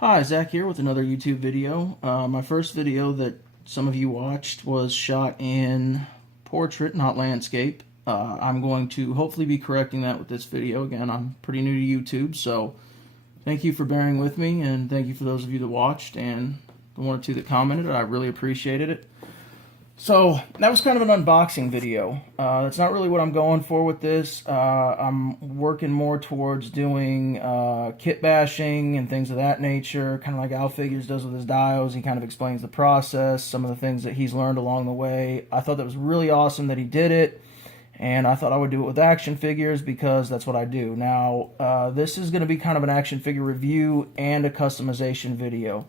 Hi, Zach here with another YouTube video. My first video that some of you watched was shot in portrait, not landscape. I'm going to hopefully be correcting that with this video. Again, I'm pretty new to YouTube, so thank you for bearing with me, and thank you for those of you that watched and the one or two that commented. I really appreciated it. So that was kind of an unboxing video. That's not really what I'm going for with this. I'm working more towards doing kit bashing and things of that nature, kind of like Al Figures does with his dials. He kind of explains the process, some of the things that he's learned along the way. I thought that was really awesome that he did it, and I thought I would do it with action figures because that's what I do. Now, this is going to be kind of an action figure review and a customization video.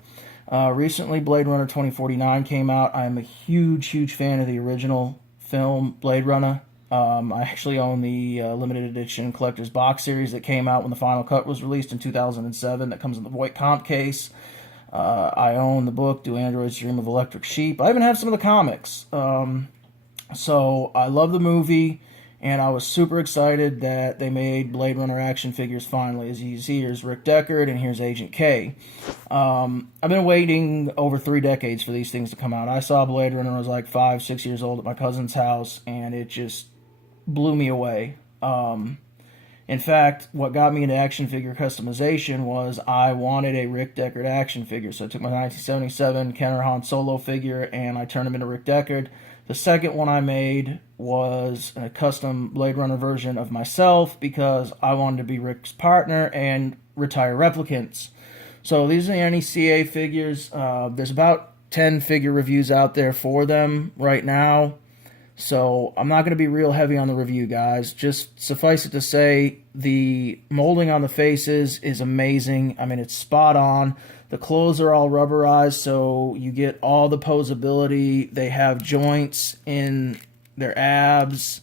Recently, Blade Runner 2049 came out. I'm a huge fan of the original film, Blade Runner. I actually own the limited edition collector's box series that came out when the final cut was released in 2007 that comes in the white comp case. I own the book, Do Androids Dream of Electric Sheep. I even have some of the comics. So I love the movie, and I was super excited that they made Blade Runner action figures finally. As you see, here's Rick Deckard, and here's Agent K. I've been waiting over 3 decades for these things to come out. I saw Blade Runner when I was like 5, 6 years old at my cousin's house, and it just blew me away. In fact, what got me into action figure customization was I wanted a Rick Deckard action figure. So I took my 1977 Kenner Han Solo figure, and I turned him into Rick Deckard. The second one I made was a custom Blade Runner version of myself because I wanted to be Rick's partner and retire replicants. So these are the NECA figures. There's about 10 figure reviews out there for them right now. So I'm not going to be real heavy on the review, guys. Just suffice it to say, the molding on the faces is amazing. I mean, it's spot on. The clothes are all rubberized, so you get all the posability. They have joints in their abs.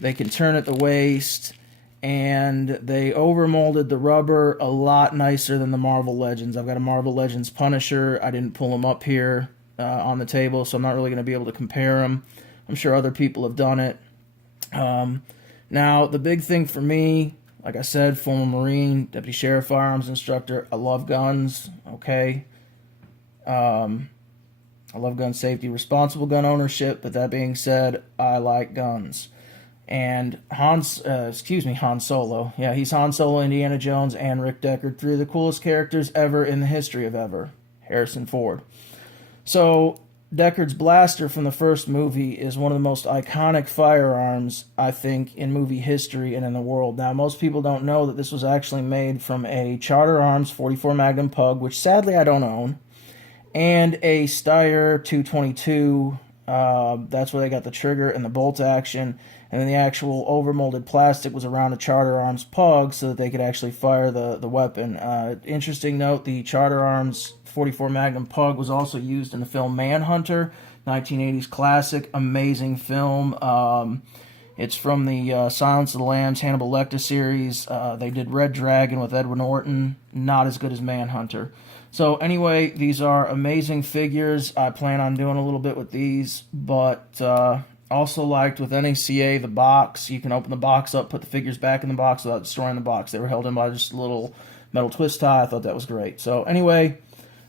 They can turn at the waist. And they overmolded the rubber a lot nicer than the Marvel Legends. I've got a Marvel Legends Punisher. I didn't pull them up here on the table, so I'm not really going to be able to compare them. I'm sure other people have done it. Now, the big thing for me, like I said, former Marine, Deputy Sheriff Firearms Instructor, I love guns, okay? I love gun safety, responsible gun ownership, but that being said, I like guns. And Han Solo. Yeah, he's Han Solo, Indiana Jones, and Rick Deckard, 3 of the coolest characters ever in the history of ever. Harrison Ford. So, Deckard's blaster from the first movie is one of the most iconic firearms, I think, in movie history and in the world. Now, most people don't know that this was actually made from a Charter Arms 44 Magnum Pug, which sadly I don't own, and a Steyr 222. That's where they got the trigger and the bolt action, and then the actual overmolded plastic was around a Charter Arms Pug so that they could actually fire the weapon. Interesting note, the Charter Arms 44 Magnum Pug was also used in the film Manhunter, 1980s classic, amazing film. It's from the Silence of the Lambs, Hannibal Lecter series. They did Red Dragon with Edward Norton, not as good as Manhunter. So anyway, these are amazing figures. I plan on doing a little bit with these, but also liked with NECA, the box. You can open the box up, put the figures back in the box without destroying the box. They were held in by just a little metal twist tie. I thought that was great. So anyway,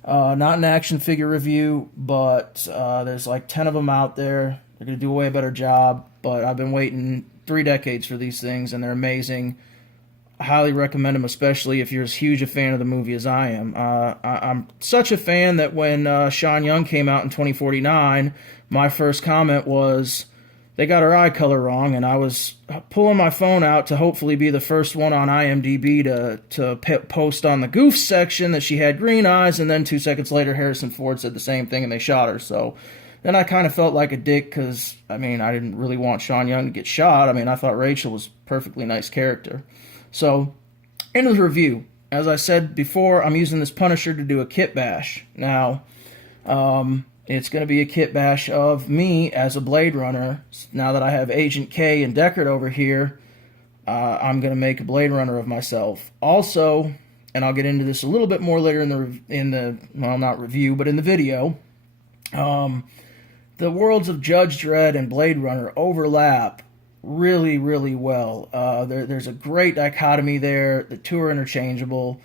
not an action figure review, but there's like 10 of them out there. They're going to do a way better job, but I've been waiting 3 decades for these things, and they're amazing. I highly recommend them, especially if you're as huge a fan of the movie as I am. I'm such a fan that when Sean Young came out in 2049, my first comment was, they got her eye color wrong, and I was pulling my phone out to hopefully be the first one on IMDb to post on the goof section that she had green eyes, and then 2 seconds later Harrison Ford said the same thing and they shot her. So then I kind of felt like a dick because, I mean, I didn't really want Sean Young to get shot. I mean, I thought Rachel was a perfectly nice character. So, into the review. As I said before, I'm using this Punisher to do a kit bash. Now, it's going to be a kit bash of me as a Blade Runner. Now that I have Agent K and Deckard over here, I'm going to make a Blade Runner of myself. Also, and I'll get into this a little bit more later in the well, not review, but in the video, the worlds of Judge Dredd and Blade Runner overlap really well. There's a great dichotomy there. The two are interchangeable.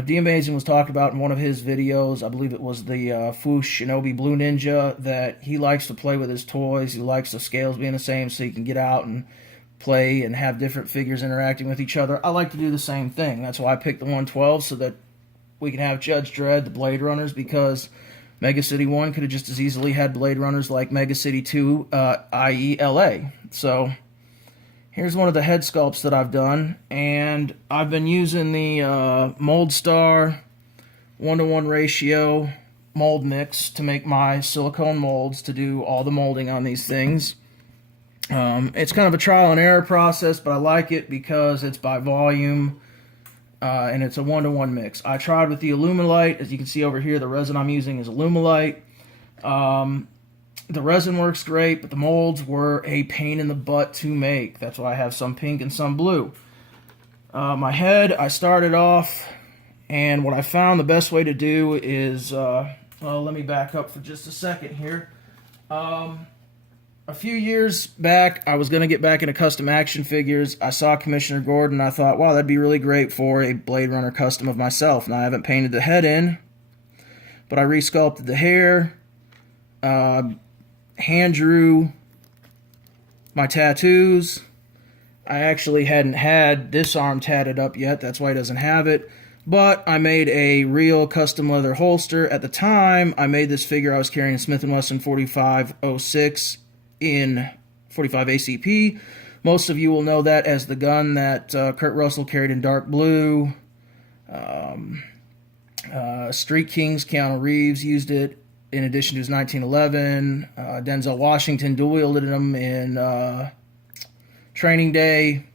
D Amazing was talking about in one of his videos, I believe it was the Foosh Shinobi Blue Ninja, that he likes to play with his toys. He likes the scales being the same so he can get out and play and have different figures interacting with each other. I like to do the same thing. That's why I picked the 112, so that we can have Judge Dredd, the Blade Runners, because Mega City 1 could have just as easily had Blade Runners like Mega City 2, i.e. LA. So here's one of the head sculpts that I've done, and I've been using the Mold Star 1-to-1 ratio mold mix to make my silicone molds to do all the molding on these things. It's kind of a trial and error process, but I like it because it's by volume, and it's a 1-to-1 mix. I tried with the Alumilite. As you can see over here, the resin I'm using is Alumilite. The resin works great, but the molds were a pain in the butt to make. That's why I have some pink and some blue. My head, I started off, and what I found the best way to do is, well, let me back up for just a second here. A few years back, I was going to get back into custom action figures. I saw Commissioner Gordon, and I thought, wow, that'd be really great for a Blade Runner custom of myself. Now, I haven't painted the head in, but I resculpted the hair, hand drew my tattoos. I actually hadn't had this arm tatted up yet, that's why he doesn't have it. But I made a real custom leather holster. At the time I made this figure, I was carrying a Smith & Wesson 4506 in 45 ACP. Most of you will know that as the gun that Kurt Russell carried in dark blue. Street Kings, Keanu Reeves used it in addition to his 1911. Denzel Washington dual-wielded him in Training Day.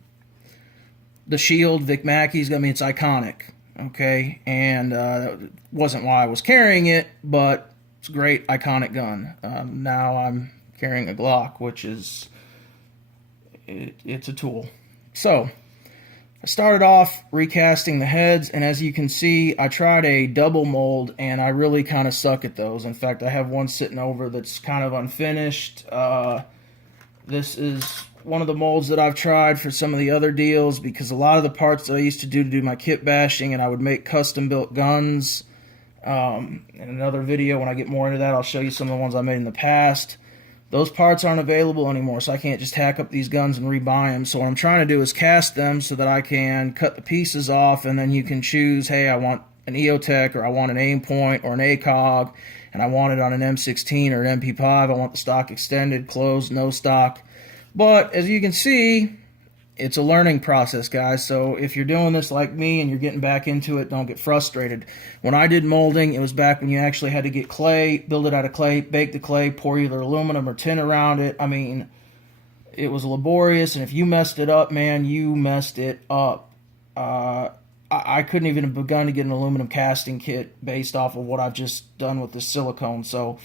The Shield, Vic Mackey's, I mean, it's iconic, okay? And that wasn't why I was carrying it, but it's a great, iconic gun. Now I'm carrying a Glock, which is, it's a tool. So, I started off recasting the heads, and as you can see, I tried a double mold, and I really kind of suck at those. In fact, I have one sitting over that's kind of unfinished. This is one of the molds that I've tried for some of the other deals, because a lot of the parts that I used to do my kit bashing, and I would make custom-built guns. In another video, when I get more into that, I'll show you some of the ones I made in the past. Those parts aren't available anymore, so I can't just hack up these guns and rebuy them. So what I'm trying to do is cast them so that I can cut the pieces off, and then you can choose, hey, I want an EOTech, or I want an aim point, or an ACOG, and I want it on an M16 or an MP5. I want the stock extended, closed, no stock. But as you can see, it's a learning process, guys. So if you're doing this like me and you're getting back into it, don't get frustrated. When I did molding, it was back when you actually had to get clay, build it out of clay, bake the clay, pour either aluminum or tin around it. I mean, it was laborious, and if you messed it up, man, you messed it up. I couldn't even have begun to get an aluminum casting kit based off of what I've just done with this silicone. So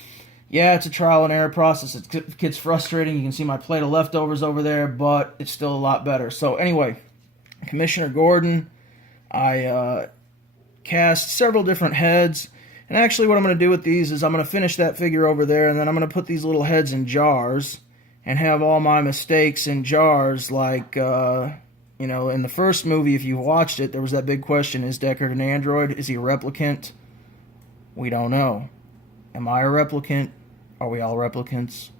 yeah, it's a trial and error process. It gets frustrating. You can see my plate of leftovers over there, but it's still a lot better. So anyway, Commissioner Gordon, I cast several different heads. And actually what I'm going to do with these is I'm going to finish that figure over there, and then I'm going to put these little heads in jars and have all my mistakes in jars. Like, you know, in the first movie, if you watched it, there was that big question, is Deckard an android? Is he a replicant? We don't know. Am I a replicant? Are we all replicants?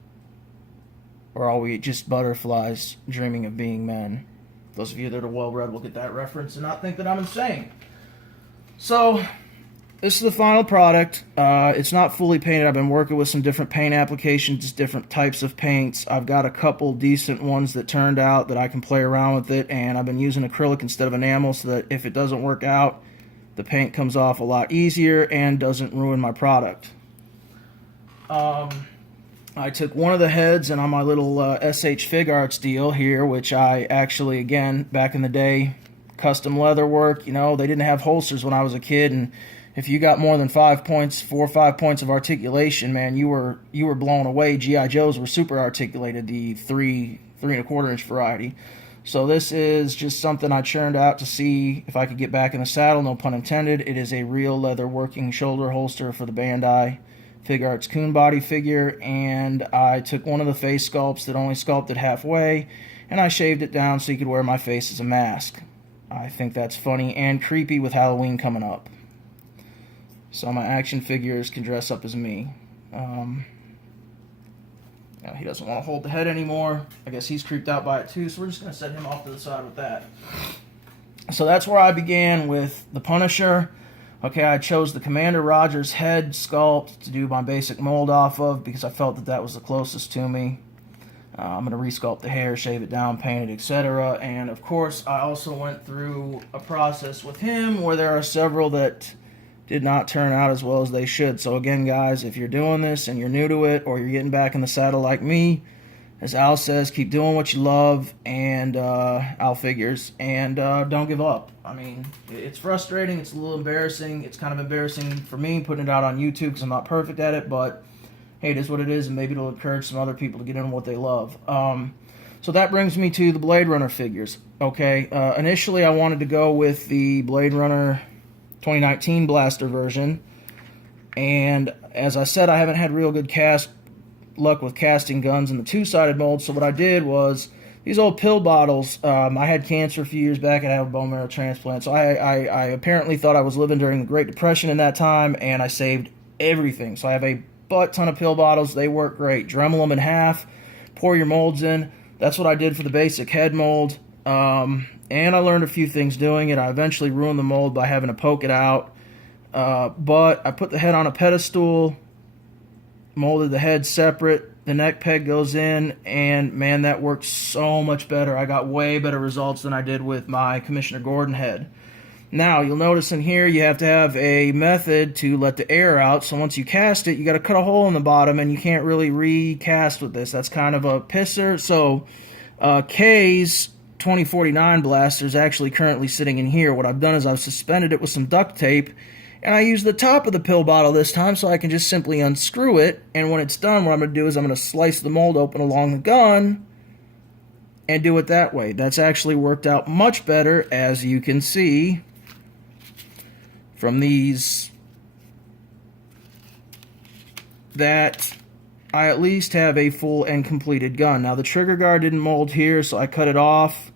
Or are we just butterflies dreaming of being men? Those of you that are well-read will get that reference and not think that I'm insane. So, this is the final product. It's not fully painted. I've been working with some different paint applications, different types of paints. I've got a couple decent ones that turned out that I can play around with it, and I've been using acrylic instead of enamel so that if it doesn't work out, the paint comes off a lot easier and doesn't ruin my product. I took one of the heads, and on my little SH Fig Arts deal here, which I actually, again, back in the day, custom leather work, you know, they didn't have holsters when I was a kid, and if you got more than 5 points, 4 or 5 points of articulation, man, you were blown away. G.I. Joes were super articulated, the 3 3¼ inch variety. So this is just something I churned out to see if I could get back in the saddle, no pun intended. It is a real leather working shoulder holster for the Bandai Fig Arts Coon body figure, and I took one of the face sculpts that only sculpted halfway, and I shaved it down so you could wear my face as a mask. I think that's funny and creepy with Halloween coming up. So my action figures can dress up as me. He doesn't want to hold the head anymore. I guess he's creeped out by it too, so we're just going to set him off to the side with that. So that's where I began with the Punisher. Okay, I chose the Commander Rogers head sculpt to do my basic mold off of because I felt that that was the closest to me. I'm going to resculpt the hair, shave it down, paint it, etc. And of course, I also went through a process with him where there are several that did not turn out as well as they should. So again, guys, if you're doing this and you're new to it or you're getting back in the saddle like me, as Al says, keep doing what you love, and Al figures, and don't give up. I mean, it's frustrating, it's a little embarrassing. It's kind of embarrassing for me putting it out on YouTube because I'm not perfect at it, but hey, it is what it is, and maybe it'll encourage some other people to get into what they love. So that brings me to the Blade Runner figures. Okay, initially I wanted to go with the Blade Runner 2019 blaster version, and as I said, I haven't had real good luck with casting guns in the two-sided mold, so what I did was these old pill bottles. I had cancer a few years back and I had a bone marrow transplant, so I apparently thought I was living during the Great Depression in that time, and I saved everything. So I have a butt ton of pill bottles. They work great. Dremel them in half, pour your molds in. That's what I did for the basic head mold. And I learned a few things doing it. I eventually ruined the mold by having to poke it out. But I put the head on a pedestal, molded the head separate, the neck peg goes in, and man, that worked so much better. I got way better results than I did with my Commissioner Gordon head. Now, you'll notice in here you have to have a method to let the air out, so once you cast it, you got to cut a hole in the bottom, and you can't really recast with this. That's kind of a pisser. So K's 2049 blaster is actually currently sitting in here. What I've done is I've suspended it with some duct tape, and I use the top of the pill bottle this time so I can just simply unscrew it, and when it's done, what I'm going to do is I'm going to slice the mold open along the gun and do it that way. That's actually worked out much better, as you can see from these, that I at least have a full and completed gun. Now, the trigger guard didn't mold here, so I cut it off.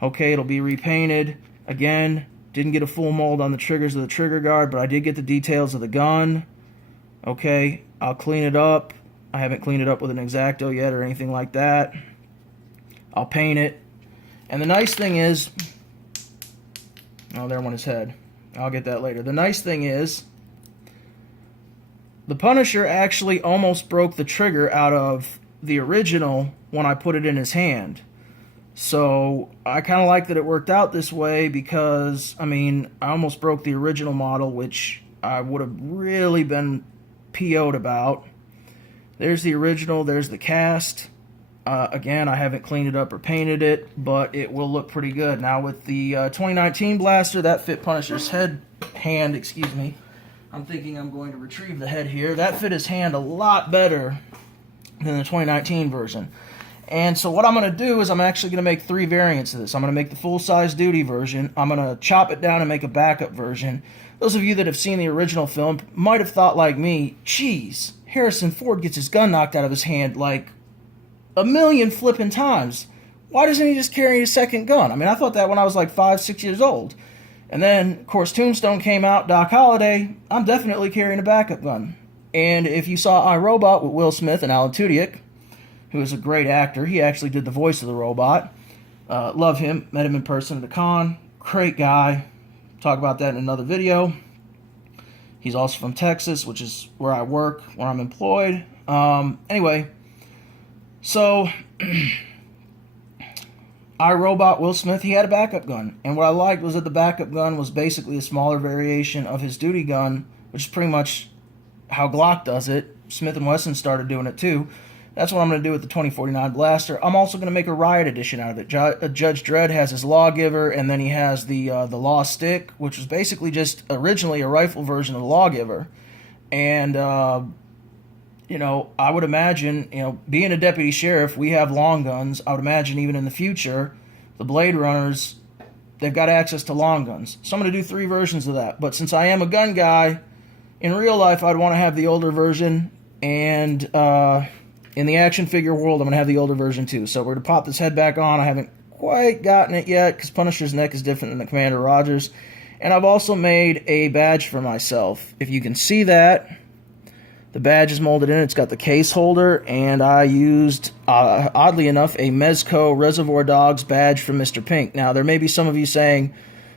Okay, it'll be repainted. Again, didn't get a full mold on the triggers of the trigger guard, but I did get the details of the gun. Okay, I'll clean it up. I haven't cleaned it up with an X-Acto yet or anything like that. I'll paint it. And the nice thing is, oh, there went his head. I'll get that later. The nice thing is, the Punisher actually almost broke the trigger out of the original when I put it in his hand. So I kind of like that it worked out this way because, I mean, I almost broke the original model, which I would have really been PO'd about. There's the original, there's the cast. Again, I haven't cleaned it up or painted it, but it will look pretty good. Now with the 2019 blaster, that fit Punisher's hand, excuse me. I'm thinking I'm going to retrieve the head here. That fit his hand a lot better than the 2019 version. And so what I'm going to do is I'm actually going to make 3 variants of this. I'm going to make the full-size duty version. I'm going to chop it down and make a backup version. Those of you that have seen the original film might have thought like me, geez, Harrison Ford gets his gun knocked out of his hand like a million flipping times. Why doesn't he just carry a second gun? I mean, I thought that when I was like 5, 6 years old. And then, of course, Tombstone came out, Doc Holliday. I'm definitely carrying a backup gun. And if you saw iRobot with Will Smith and Alan Tudyk, who is a great actor, he actually did the voice of the robot. Love him. Met him in person at a con. Great guy. Talk about that in another video. He's also from Texas, which is where I work, where I'm employed. Anyway, so iRobot Will Smith, he had a backup gun. And what I liked was that the backup gun was basically a smaller variation of his duty gun, which is pretty much how Glock does it. Smith & Wesson started doing it too. That's what I'm going to do with the 2049 blaster. I'm also going to make a Riot Edition out of it. Judge Dredd has his Lawgiver, and then he has the Law Stick, which was basically just originally a rifle version of the Lawgiver. And, you know, I would imagine, you know, being a deputy sheriff, we have long guns. I would imagine even in the future, the Blade Runners, they've got access to long guns. So I'm going to do 3 versions of that. But since I am a gun guy, in real life, I'd want to have the older version, and in the action figure world, I'm going to have the older version too. So we're going to pop this head back on. I haven't quite gotten it yet because Punisher's neck is different than the Commander Rogers. And I've also made a badge for myself. If you can see that, the badge is molded in. It's got the case holder, and I used, oddly enough, a Mezco Reservoir Dogs badge from Mr. Pink. Now, there may be some of you saying,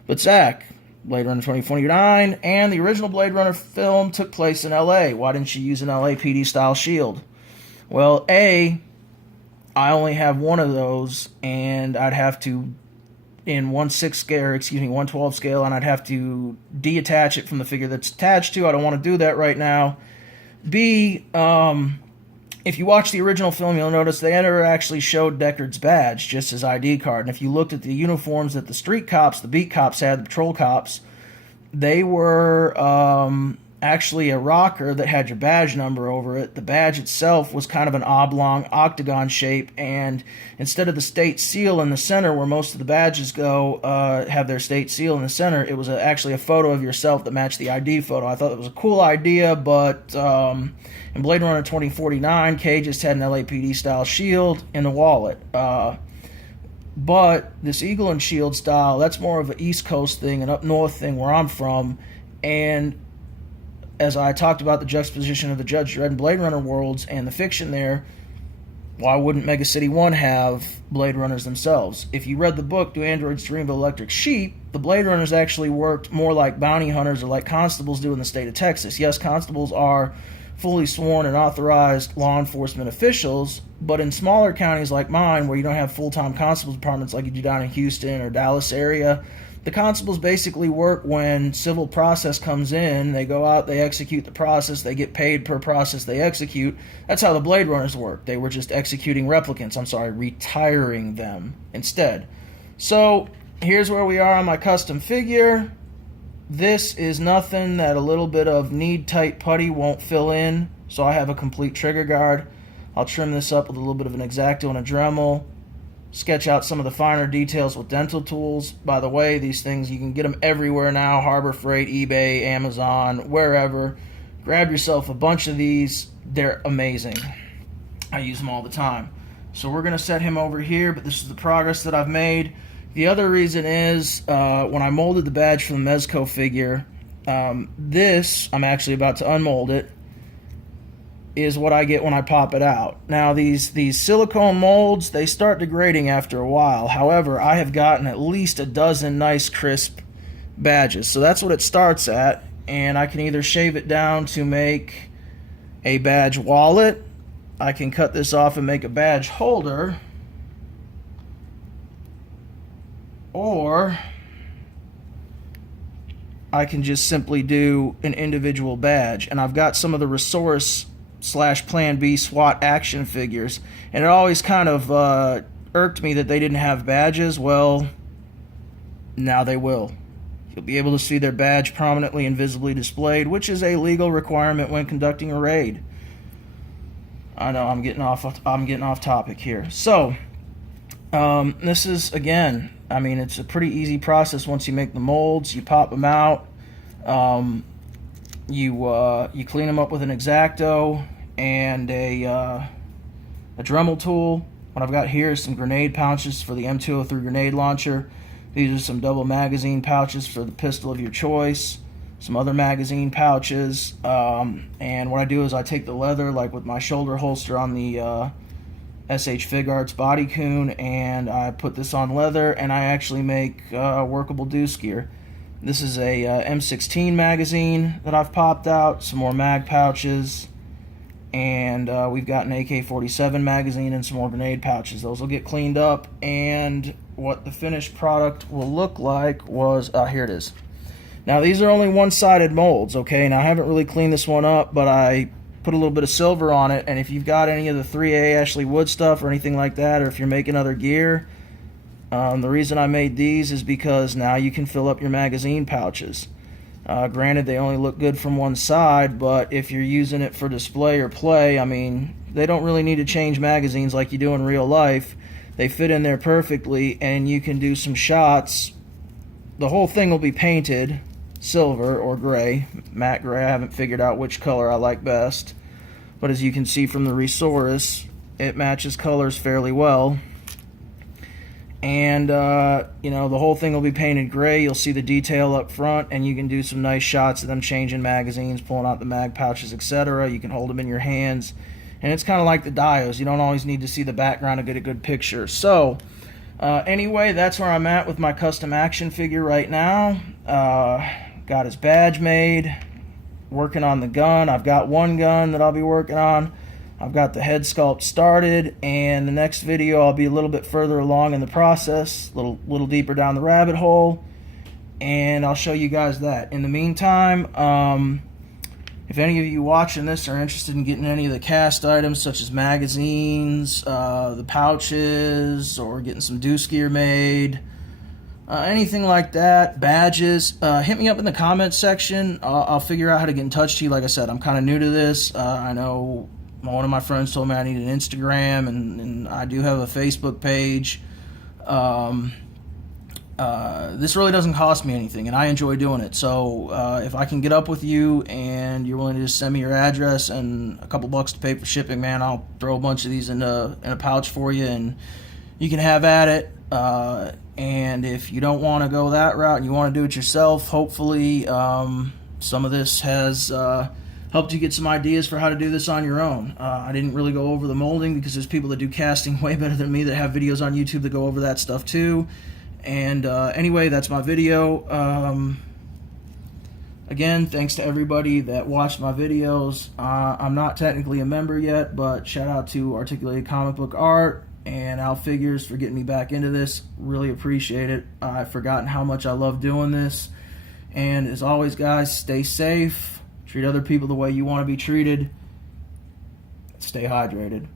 but Zach, Blade Runner 2049 and the original Blade Runner film took place in LA. Why didn't you use an LAPD style shield? Well, I only have one of those, and I'd have to, in 1/6 scale, 1/12 scale, and I'd have to detach it from the figure that's attached to. I don't want to do that right now. B, if you watch the original film, you'll notice they never actually showed Deckard's badge, just his ID card. And if you looked at the uniforms that the street cops, the beat cops had, the patrol cops, they were actually a rocker that had your badge number over it. The badge itself was kind of an oblong octagon shape, and instead of the state seal in the center where most of the badges go, have their state seal in the center, it was actually a photo of yourself that matched the ID photo. I thought it was a cool idea, but in Blade Runner 2049, Kay just had an LAPD style shield in the wallet. But this Eagle and Shield style, that's more of an East Coast thing, an up north thing where I'm from. And as I talked about the juxtaposition of the Judge Dredd and Blade Runner worlds and the fiction there, why wouldn't Mega City 1 have Blade Runners themselves? If you read the book, Do Androids Dream of Electric Sheep, the Blade Runners actually worked more like bounty hunters or like constables do in the state of Texas. Yes, constables are fully sworn and authorized law enforcement officials, but in smaller counties like mine, where you don't have full-time constables departments like you do down in Houston or Dallas area, the constables basically work when civil process comes in. They go out, they execute the process, they get paid per process they execute. That's how the Blade Runners work. They were just executing replicants. Retiring them instead. So here's where we are on my custom figure. This is nothing that a little bit of knead-tight putty won't fill in, so I have a complete trigger guard. I'll trim this up with a little bit of an X-Acto and a Dremel, sketch out some of the finer details with dental tools. By the way, these things, you can get them everywhere now, Harbor Freight, eBay, Amazon, wherever. Grab yourself a bunch of these. They're amazing. I use them all the time. So we're going to set him over here, but this is the progress that I've made. The other reason is, when I molded the badge for the Mezco figure, this, I'm actually about to unmold it, is what I get when I pop it out. Now, these silicone molds, they start degrading after a while. However, I have gotten at least a dozen nice, crisp badges. So that's what it starts at, and I can either shave it down to make a badge wallet, I can cut this off and make a badge holder, or I can just simply do an individual badge. And I've got some of the Resource / Plan B SWAT action figures, and it always kind of irked me that they didn't have badges. Well, now they will. You'll be able to see their badge prominently and visibly displayed, which is a legal requirement when conducting a raid. I know I'm getting off topic here. So this is, again, I mean, it's a pretty easy process once you make the molds. You pop them out. You clean them up with an X-Acto and a Dremel tool. What I've got here is some grenade pouches for the M203 grenade launcher. These are some double magazine pouches for the pistol of your choice. Some other magazine pouches. And what I do is I take the leather, like with my shoulder holster on the SH Fig Arts Body Coon, and I put this on leather, and I actually make workable deuce gear. This is a M16 magazine that I've popped out, some more mag pouches, and we've got an AK-47 magazine and some more grenade pouches. Those will get cleaned up, and what the finished product will look like was, here it is. Now, these are only one-sided molds, okay? Now, I haven't really cleaned this one up, but I put a little bit of silver on it, and if you've got any of the 3A Ashley Wood stuff or anything like that, or if you're making other gear, the reason I made these is because now you can fill up your magazine pouches. Granted, they only look good from one side, but if you're using it for display or play, I mean, they don't really need to change magazines like you do in real life. They fit in there perfectly, and you can do some shots. The whole thing will be painted silver or gray, matte gray. I haven't figured out which color I like best, but as you can see from the Resource, it matches colors fairly well. And you know, the whole thing will be painted gray. You'll see the detail up front, and you can do some nice shots of them changing magazines, pulling out the mag pouches, etc. You can hold them in your hands, and it's kind of like the dios. You don't always need to see the background to get a good picture. So anyway, that's where I'm at with my custom action figure right now. Got his badge made, working on the gun. I've got one gun that I'll be working on. I've got the head sculpt started, and the next video I'll be a little bit further along in the process, a little deeper down the rabbit hole, and I'll show you guys that. In the meantime, if any of you watching this are interested in getting any of the cast items, such as magazines, the pouches, or getting some deuce gear made, anything like that, badges, hit me up in the comments section. I'll figure out how to get in touch to you. Like I said, I'm kind of new to this. I know one of my friends told me I need an Instagram, and I do have a Facebook page. This really doesn't cost me anything, and I enjoy doing it. So if I can get up with you and you're willing to just send me your address and a couple bucks to pay for shipping, man, I'll throw a bunch of these in a pouch for you, and you can have at it. And if you don't want to go that route and you want to do it yourself, hopefully some of this has helped you get some ideas for how to do this on your own. I didn't really go over the molding because there's people that do casting way better than me that have videos on YouTube that go over that stuff too. And anyway, that's my video. Again, thanks to everybody that watched my videos. I'm not technically a member yet, but shout out to Articulated Comic Book Art and Al Figures for getting me back into this. Really appreciate it. I've forgotten how much I love doing this. And as always, guys, stay safe. Treat other people the way you want to be treated. Stay hydrated.